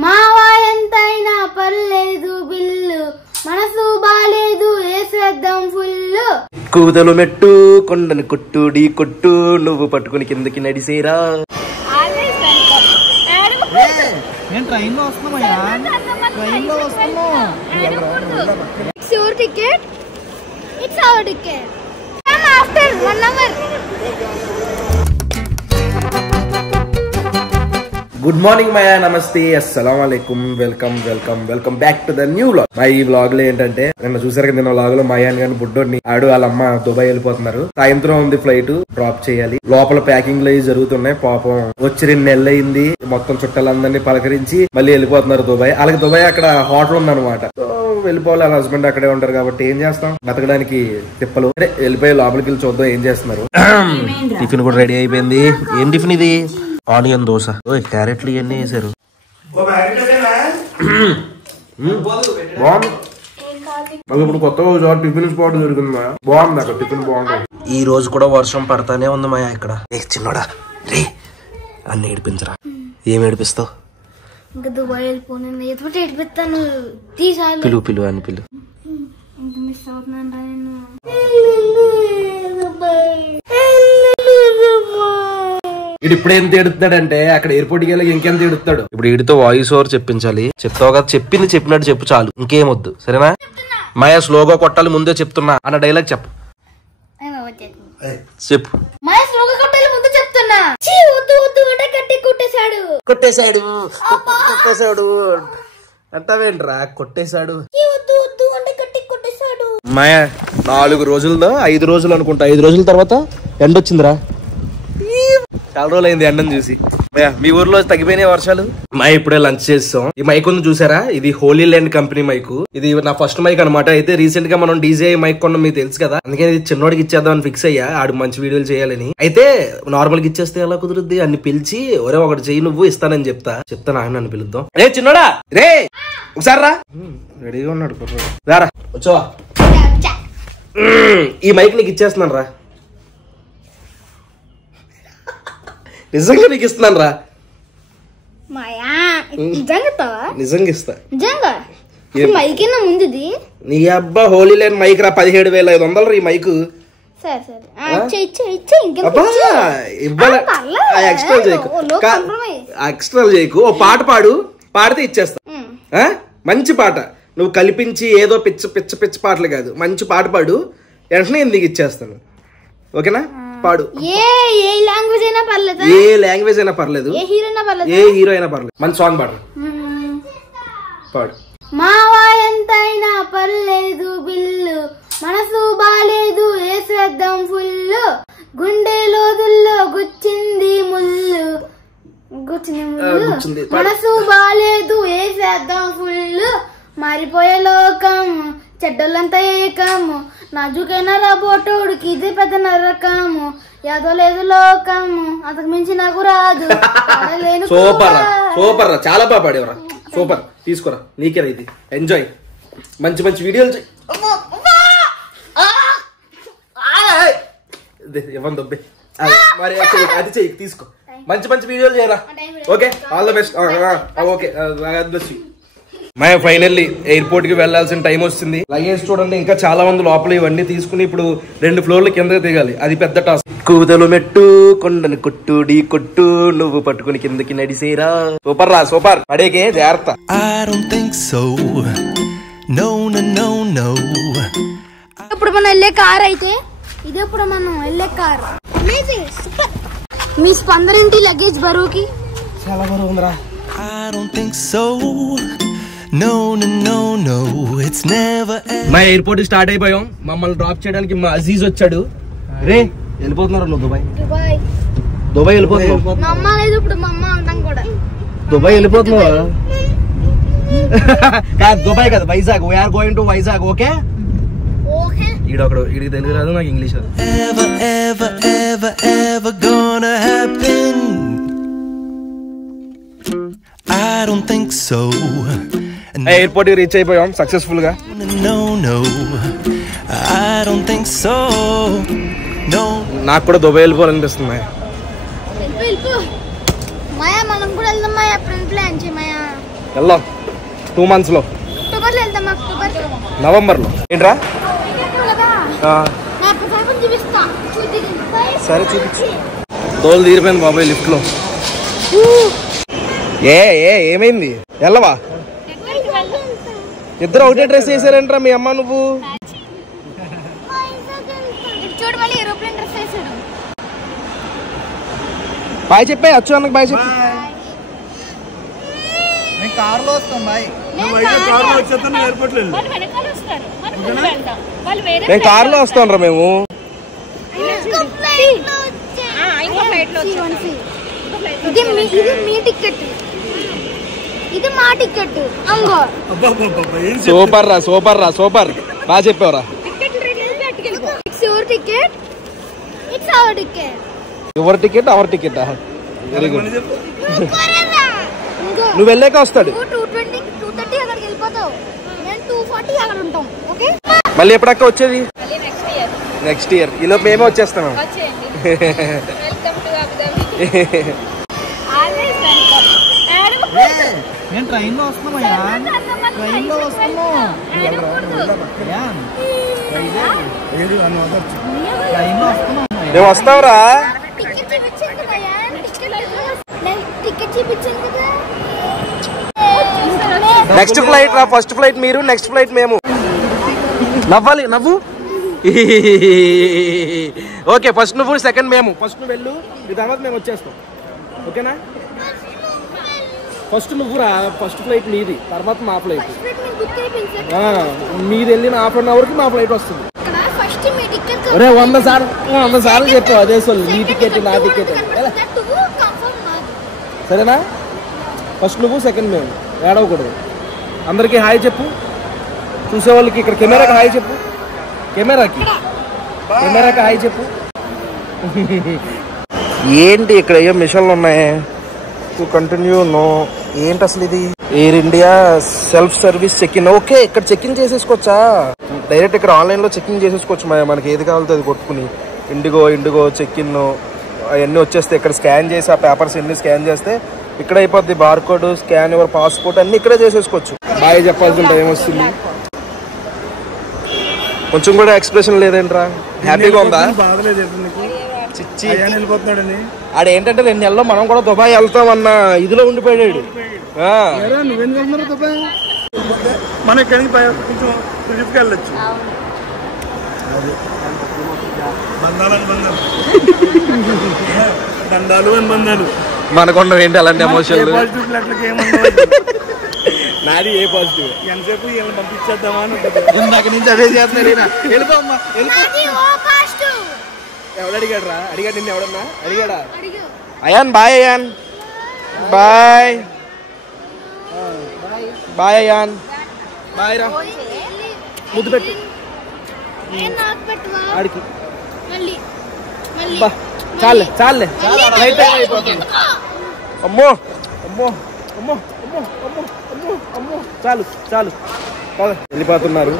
మావా ఎంతైనా పర్లేదు బిల్లు మనసు బాలేదు వేసేద్దాం ఫుల్లు కూదలు మెట్టు కొండను కొట్టు ఢీ కొట్టు నువ్వు పట్టుకుని కిందకి నడిసేరా ticket it's our ticket after 1 hour. Good morning Maya, నమస్తే, అస్సలం వాలేకుం, welcome welcome welcome back to the new vlog. మా ఈ వ్లాగ్ లో ఏంటంటే నిన్న చూసారు కదా, నిన్న వ్లాగ్ లో మయాన్ గాని బుడ్డోడిని ఆడు వాళ్ళ అమ్మ దుబాయ్ వెళ్ళిపోతున్నారు. సాయంత్రం ఉంది ఫ్లైట్, డ్రాప్ చేయాలి. లోపల ప్యాకింగ్ లో జరుగుతున్నాయి. పాపం వచ్చి 2 నెలలు అయింది. మొత్తం చుట్టాలందరినీ పలకరించి మళ్ళీ వెళ్ళిపోతున్నారు దుబాయ్. అలాగే దుబాయ్ అక్కడ హోటల్ ఉందన్నమాట. సో వెళ్ళిపోవాలి, వాళ్ళ హస్బెండ్ అక్కడే ఉంటారు కాబట్టి ఏం చేస్తాం, బతకడానికి తిప్పలు. వెళ్ళిపోయి లోపలికి వెళ్ళి చూద్దాం ఏం చేస్తున్నారు. టిఫిన్ కూడా రెడీ అయిపోయింది. ఏం టిఫిన్ ఇది? ఆనియన్ దోశ, క్యారెట్లు ఇవన్నీ వేసారు. ఇప్పుడు కొత్తగా టిఫిన్ స్పాట్ దొరికిందా? బాగుంది అక్కడ టిఫిన్, బాగుంది. ఈ రోజు కూడా వర్షం పడతానే ఉంది మాయా ఇక్కడ. చిన్నోడా రే అన్ని ఏడిపించరా. ఏం ఏడిపిస్తావు? పిలువు పిలువు అని పిలువు. ఇడు ఇప్పుడు ఎంత ఎడుతాడంటే అక్కడ ఎయిర్పోర్ట్ కి వెళ్ళి ఇంకెంత ఎడుతాడు. ఇప్పుడు వీడితో వాయిస్ ఓవర్ చెప్పించాలి. చెప్తావు కదా, చెప్పింది చెప్పినట్టు చెప్పు చాలు, ఇంకేమొద్దు సరేనా? మాయా స్లోగా కొట్టాలి, ముందే చెప్తున్నా అన్న డైలాగ్ చెప్పు. చెప్పు. కొట్టేశాడు కొట్టేశాడు అంటావేంట్రా? కొట్టేశాడు మాయా. 4 రోజులతో 5 రోజులు అనుకుంటా, 5 రోజుల తర్వాత ఎండ వచ్చిందిరా. చాలా రోజులు అయింది ఎండను చూసి. మీ ఊర్లో తగ్గిపోయినాయి వర్షాలు? మా ఇప్పుడే లంచ్ చేస్తాం. ఈ మైక్ ఉంది చూసారా, ఇది హోలీ ల్యాండ్ కంపెనీ మైక్. ఇది నా ఫస్ట్ మైక్ అనమాట. అయితే రీసెంట్ గా మనం డీజే మైక్ కొన్నాం, మీకు తెలుసు కదా. అందుకని ఇది చిన్నోడికి ఇచ్చేద్దాం అని ఫిక్స్ అయ్యా. ఆడు మంచి వీడియోలు చేయాలని. అయితే నార్మల్ గా ఇచ్చేస్తే ఎలా కుదురుద్ది? అన్ని పిలిచి ఒరే ఒకటి చెయ్యి నువ్వు, ఇస్తానని చెప్తా ఆయన నన్ను పిలుద్దాం. రే చిన్నోడా రే ఒకసారి రా. రెడీగా ఉన్నాడు రారా, వచ్చావా? ఈ మైక్ నీకు ఇచ్చేస్తున్నాను రా. నిజంగా నీకు ఇస్తున్నాను రా. నిజంగా ఇస్తా. నీ అబ్బా హోలీ లేని మైక్ రా. 17,500 ఈ మైక్. ఎక్స్ట్రా చేయకు. ఓ పాట పాడు, పాడితే ఇచ్చేస్తా. మంచి పాట నువ్వు కల్పించి, ఏదో పిచ్చ పిచ్చ పిచ్చ పాటలు కాదు, మంచి పాట పాడు, వెంటనే నీకు ఇచ్చేస్తాను. ఓకేనా? పాడు. ఏ లాంగ్వేజ్ అయినా పర్లేదు, ఏ హీరో అయినా పర్లేదు, మంచి సాంగ్ పాడు. పాడు. మావా ఎంతైనా పర్లేదు బిల్లు మనసు బాలేదు వేసేద్దాం ఫుల్లు గుండె లోతుల్లో గుచ్చింది ముళ్ళు మనసు బాలేదు వేసేద్దాం ఫుల్లు మారిపోయే లోకం చెడ్డలంతా ఏకము నాజుకైన రాబోటోడికి ఇది పెద్ద నరకము ఏదో లేదు లోకము అంతకు మించి నాకు రాదు. సూపర్ సూపర్, చాలా బాగా పాడేవరా. సూపర్, తీసుకోరా నీకే ఇది. ఎంజాయ్, మంచి మంచి వీడియోలు ఇవ్వండి దొబ్బే. మరి అది చెయ్యి, తీసుకో. మంచి మంచి వీడియోలు చేయరా. Okay, all the best. Okay, my finally airport కి వెళ్లాల్సిన టైం వస్తుంది. లగేజ్ చూడండి, ఇంకా చాలా మంది లోపల ఇవన్నీ తీసుకుని ఇప్పుడు 2 ఫ్లోర్ల కిందకి దిగాలి. అది పెద్ద టాస్క్. కూదలు మెట్టు కొండను కొట్టు ఢీ కొట్టు నువ్వు పట్టుకుని కిందకి నడిసేరా. సూపర్ రా, సూపర్. పడేకే జాగ్రత్త. ఇప్పుడు మనం వెళ్ళే కార్ అయితే ఇది. ఇప్పుడు మనం వెళ్ళే కార్ మీ స్పందనేంటి లగేజ్ బరువుకి? చాలా బరువు ఉందిరా. మా ఎయిర్పోర్ట్ స్టార్ట్ అయిపోయాం. మమ్మల్ని డ్రాప్ చేయడానికి మా అజీజ్ వచ్చాడు. రే వెళ్ళిపోతున్నారు నువ్వు దుబాయ్? దుబాయ్ వెళ్ళిపోతున్నావు? దుబాయ్ వెళ్ళిపోతున్నావా? దుబాయ్ కదా, Vizag. We're going to Vizag. Okay, ఈడొకడు, ఈడికి తెలుగు రాదు, నాకు ఇంగ్లీష్ రాదు. ఎయిర్పోర్ట్ కి రీచ్ అయిపోయాం సక్సెస్ఫుల్ గా. నాకు కూడా దుబాయ్ వెళ్ళిపోవాలనిపిస్తుంది. వెళ్దాం 2 months లో. అక్టోబర్ లో వెళ్దాం. అక్టోబర్ నవంబర్ లో ఏంట్రా? సరే చూపించు. తోలు తీరిపోయింది బాబాయ్ లిఫ్ట్ లో. ఏమైంది? వెళ్ళవా? ఇద్దరు ఒకటే డ్రెస్ వేసారంట్రా మీ అమ్మ నువ్వు? బాయ్ చెప్పే అచ్చు అన్నకు బాయ్ చెప్పు. మేము కార్లో వస్తాం బాయ్. మేము కార్లో వస్తాం రా మేము. ఇది మీ టికెట్, ఇది మా టికెట్. సూపర్ రా సూపర్ రా సూపర్. బాగా చెప్పావురా. Your ticket, it's our ticket. Your ticket our ticket. Very good. నువ్వు వెళ్ళాక వస్తాడు. 2:20 2:30 అక్కడికి వెళ్ళిపోతావు. మేము 2:40 అక్కడ ఉంటాం. ఓకే మళ్ళీ ఎప్పుడక్క వచ్చేది? Next year. ఈలో మేమే వచ్చేస్తాం. నేను ట్రైన్లో వస్తున్నామయ్యా. ట్రైన్లో వస్తున్నాం. ట్రైన్లో వస్తున్నాం. మేము వస్తావురా. నెక్స్ట్ ఫ్లైట్ రా. ఫస్ట్ ఫ్లైట్ మీరు, నెక్స్ట్ ఫ్లైట్ మేము. నవ్వాలి నవ్వు. ఓకే ఫస్ట్ నువ్వు, సెకండ్ మేము. ఫస్ట్ నువ్వు వెళ్ళు, ఈ తర్వాత మేము వచ్చేస్తాం. ఓకేనా? ఫస్ట్ నువ్వు రా. ఫస్ట్ ఫ్లైట్ నీది, తర్వాత మా ఫ్లైట్. మీరు వెళ్ళిన 1/2 అవర్కి మా ఫ్లైట్ వస్తుంది. ఒరే 100 సార్లు చెప్పావు అదే సోల్. నీ టికెట్ నా టికెట్ సరేనా? ఫస్ట్ నువ్వు, సెకండ్ మేము. ఏడవకూడదు. అందరికీ హాయ్ చెప్పు. చూసేవాళ్ళకి ఇక్కడ కెమెరాకి హాయ్ చెప్పు. కెమెరాకి హాయ్ చెప్పు. ఏంటి ఇక్కడ ఏం మిషన్లు ఉన్నాయి? To continue no. ఏంటి అసలు ఇది? Air India self service check in. Okay ఇక్కడ చెక్ ఇన్ చేసేసుకోవచ్చా? డైరెక్ట్ ఇక్కడ ఆన్లైన్లో చెక్కింగ్ చేసేసుకోవచ్చు. మనకి ఏది కావాలో అది కొట్టుకుని. ఇండిగో చెక్ ఇన్ అవన్నీ వచ్చేస్తే ఇక్కడ స్కాన్ చేసి ఆ పేపర్స్ అన్ని స్కాన్ చేస్తే ఇక్కడ అయిపోద్ది. బార్కోడ్, స్కాన్ యువర్ పాస్పోర్ట్ అన్ని ఇక్కడే చేసేసుకోవచ్చు. బాయ్ చెప్పాల్సి ఉంటుంది. ఏమొస్తుంది? కొంచెం కూడా ఎక్స్ప్రెషన్ లేదేంట్రా? హ్యాపీగా ఉందా? చిచ్చి ఆడేంటంటే 2 నెలల్లో మనం కూడా దుబాయ్ వెళ్తామన్న ఇదిలో ఉండిపోయాడు. మనం ఇక్కడికి కొంచెం ట్రిప్కి వెళ్ళొచ్చు. బంధాలు మనకుండా ఏంటి అలాంటి ఎమోషన్లు? నాది ఏ పాజిటివ్. ఎంతసేపు వీళ్ళని పంపించేద్దామా అని ఇందాక నుంచి అదే చేస్తున్నా. వెళ్ళిపోమ్మా ఎవడు అడిగాడు రా? అడిగాడు నిన్ను ఎవడన్నా? అడిగాడా? Ayaan bye. Ayaan bye. Bye Ayaan. Bye రా. ముద్దు పెట్టు ఆడికి. చాలే రైట్ టైం అయిపోతుంది. అమ్మో అమ్మో అమ్మో అమ్మో అమ్మో అమ్మో అమ్మో చాలు వెళ్ళిపోతున్నారు.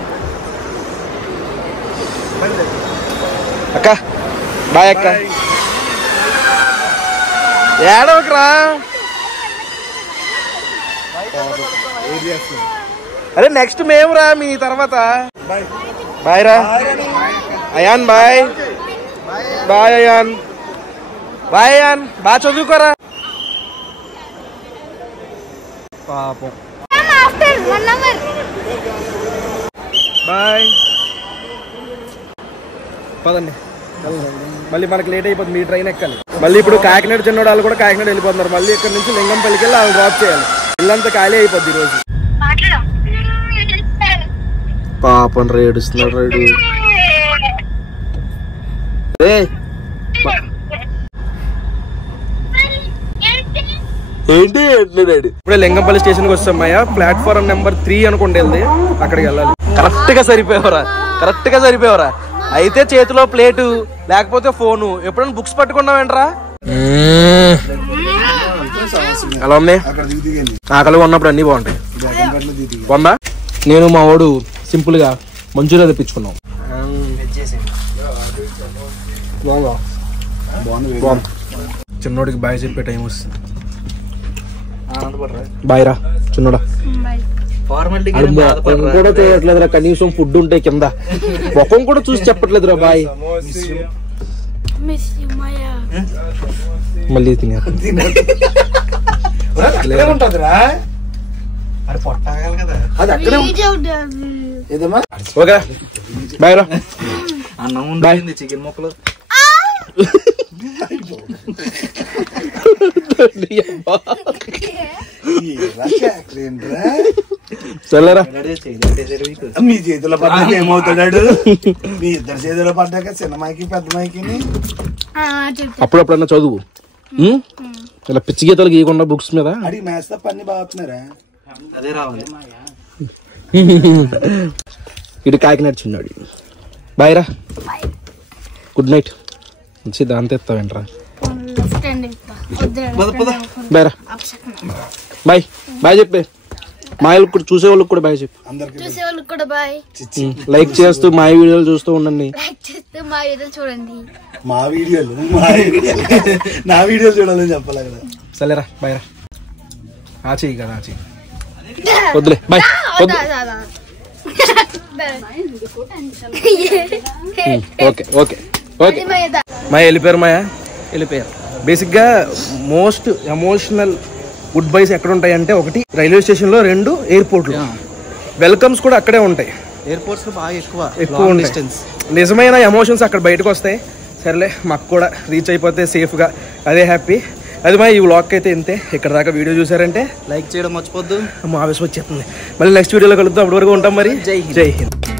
అక్క బాయ్ అక్క. ఏడవకరా. అరే నెక్స్ట్ మేము రా మీ తర్వాత. బాయ్ రా అయాన్. Bye ion. బాగా చదువుకోరా. పాపం. బాయ్. పదండి మళ్ళీ మనకి లేట్ అయిపోతుంది. మీ ట్రైన్ ఎక్కాలి. మళ్ళీ ఇప్పుడు కాకినాడ చిన్నోడు వాళ్ళు కూడా కాకినాడ వెళ్ళిపోతున్నారు. మళ్ళీ ఇక్కడ నుంచి లింగంపల్లికి వెళ్ళి వాళ్ళు డ్రాప్ చేయాలి. ఇల్లంతా ఖాళీ అయిపోద్ది ఈరోజు. పాపం రేడుస్తున్నాడు రేడు. ఏంటి ఇప్పుడే లింగంపల్లి స్టేషన్ కి వస్తామయ్యా. ప్లాట్ఫారం నెంబర్ 3 అనుకుంటే వెళ్ళి అక్కడికి వెళ్ళాలి. కరెక్ట్ గా సరిపోయావరా. అయితే చేతిలో ప్లేటు లేకపోతే ఫోను. ఎప్పుడైనా బుక్స్ పట్టుకున్నావేంట్రా? అలా ఉన్నాయి. ఆకలిగా ఉన్నప్పుడు అన్ని బాగుంటాయి. బాగుందా? నేను మా వాడు సింపుల్ గా మంచూరియా తెప్పించుకున్నాం. చిన్నోడికి బాయ్ చెప్పే టైం వస్తుంది. బాయ్ రా చిన్నడా కూడా చేయట్లేదురా, కనీసం ఫుడ్ ఉంటే కింద ముఖం కూడా చూసి చెప్పట్లేదురా బాయ్. మళ్ళీ తినే ఓకే బాయ్ రా. బాయ్. చికెన్ ముక్కలు చల్లరా. మీ చేతిలో పడ్డాక ఏమవుతాడు? మీ ఇద్దరు చేతిలో పడ్డాక చిన్న మైకి పెద్ద మైకిని అప్పుడప్పుడన్నా చదువు, ఇలా పిచ్చి గీతలు గీయకుండా బుక్స్ మీద. అడిగి మ్యాథ్స్ తప్ప అన్ని బాగుతున్నారా? అదే రావాలి. ఇటు కాకినాడ చిన్నాడు. బాయ్ రా, గుడ్ నైట్. మంచి దాంతో ఎత్తావేంట్రా. బాయ్ రా. బాయ్ బాయ్ చెప్పే. మా వాళ్ళకి కూడా, చూసే వాళ్ళకి కూడా బాయ్ చెప్పు. చూసేవాళ్ళకి కూడా బాయ్. లైక్ చేస్తూ మా వీడియోలు చూస్తూ ఉండండి. లైక్ చేస్తూ మా వీడియోలు చూడండి. మా వీడియోలు నా వీడియోలు చూడాలని చెప్పాలి కదా. సరేరా బాయ్ రా. ఆచేయి కదా ఆచేయి. వద్దులే bye. Okay okay okay. Maya వెళ్ళిపోయారు. మాయ వెళ్ళిపోయారు. బేసిక్గా మోస్ట్ ఎమోషనల్ గుడ్ బైస్ ఎక్కడ ఉంటాయి అంటే, ఒకటి రైల్వే స్టేషన్లో, 2 ఎయిర్పోర్ట్లో. వెల్కమ్స్ కూడా అక్కడే ఉంటాయి. ఎయిర్పోర్ట్స్ బాగా ఎక్కువ ఉంటాయి. నిజమైన ఎమోషన్స్ అక్కడ బయటకు వస్తాయి. సరేలే, మాకు కూడా రీచ్ అయిపోతే సేఫ్గా, అదే హ్యాపీ. అది మా ఈ వ్లాగ్ అయితే ఇంతే. ఇక్కడ దాకా వీడియో చూసారంటే లైక్ చేయడం మర్చిపోద్దు. మా ఆవేశం వచ్చేస్తుంది. మళ్ళీ నెక్స్ట్ వీడియోలో కలుద్దాం. అప్పటి వరకు ఉంటాం మరి. జై హింద్.